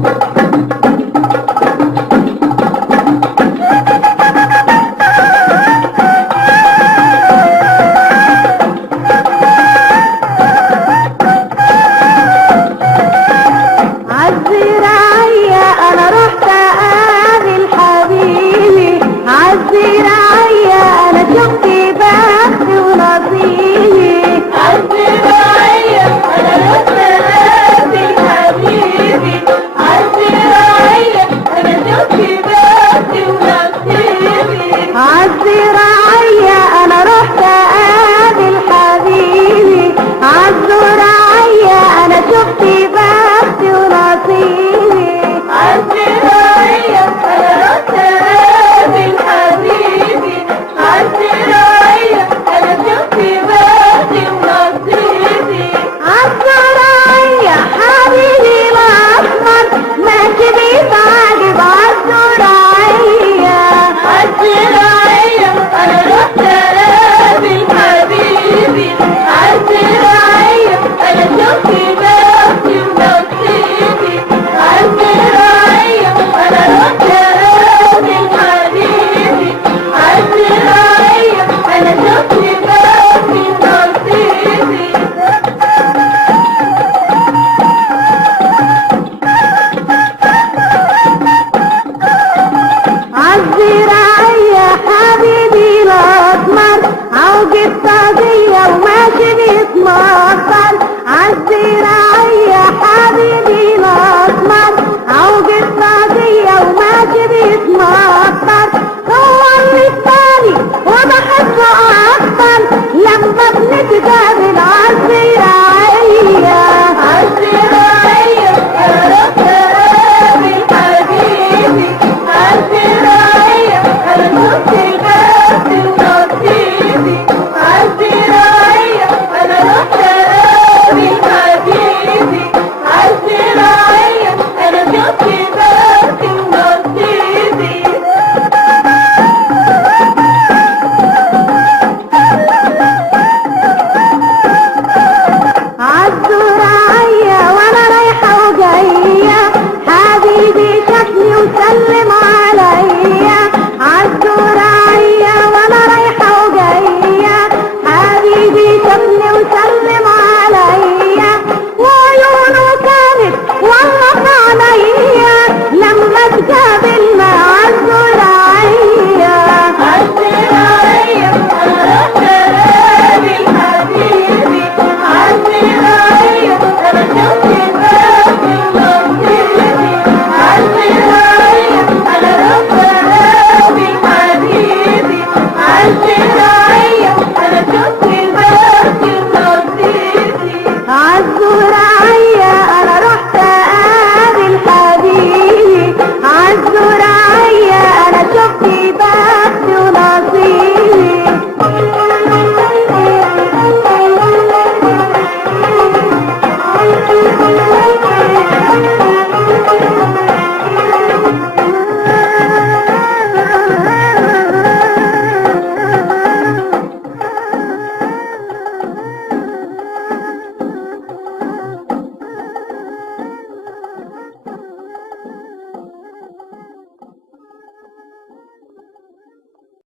عالزراعية انا رحت اقابل حبيبي، عالزراعية انا شفت بختي ونصيبي، عالزراعية انا رحت اقابل حبيبي، عالزراعية انا شفت بختي ونصيبي، عالزراعية انا رحت اقابل حبيبي، عالزراعية انا شفت بختي ونصيبي، عالزراعية انا رحت اقابل حبيبي، عالزراعية انا شفت بختي ونصيبي، عالزراعية حبيبي الاسمر ماشي بيتعجب عالزراعية، عالزراعية انا رحت اقابل حبيبي، عالزراعية انا شفت بختي ونصيبي، عالزراعية انا رحت اقابل حبيبي، عالزراعية انا شفت بختي ونصيبي. عالزراعية حبيبي الاسمر عوجة طاقية وماشي بيتمطر، عالزراعية حبيبي الاسمر عوجة طاقية وماشي بيتمطر، هو اللي التاني وبحبه اكتر لما بنتقابل عالزراعية، عالزراعية انا رحت اقابل حبيبي، عالزراعية انا شفت بختي ونصيبي، عالزراعية انا رحت اقابل حبيبي، عالزراعية انا شفت بختي ونصيبي. عالزراعية وانا رايحة وجاية حبيبي شافني وسلم عليا، عالزراعية وانا رايحة وجاية حبيبي شافني وسلم عليا، وعيونه كانت والله عليا لما اتقابلنا عالزراعية، عالزراعية انا رحت اقابل حبيبي، عالزراعية انا شفت بختي ونصيبي، عالزراعية انا رحت اقابل حبيبي، عالزراعية انا شفت بختي ونصيبي، عالزراعية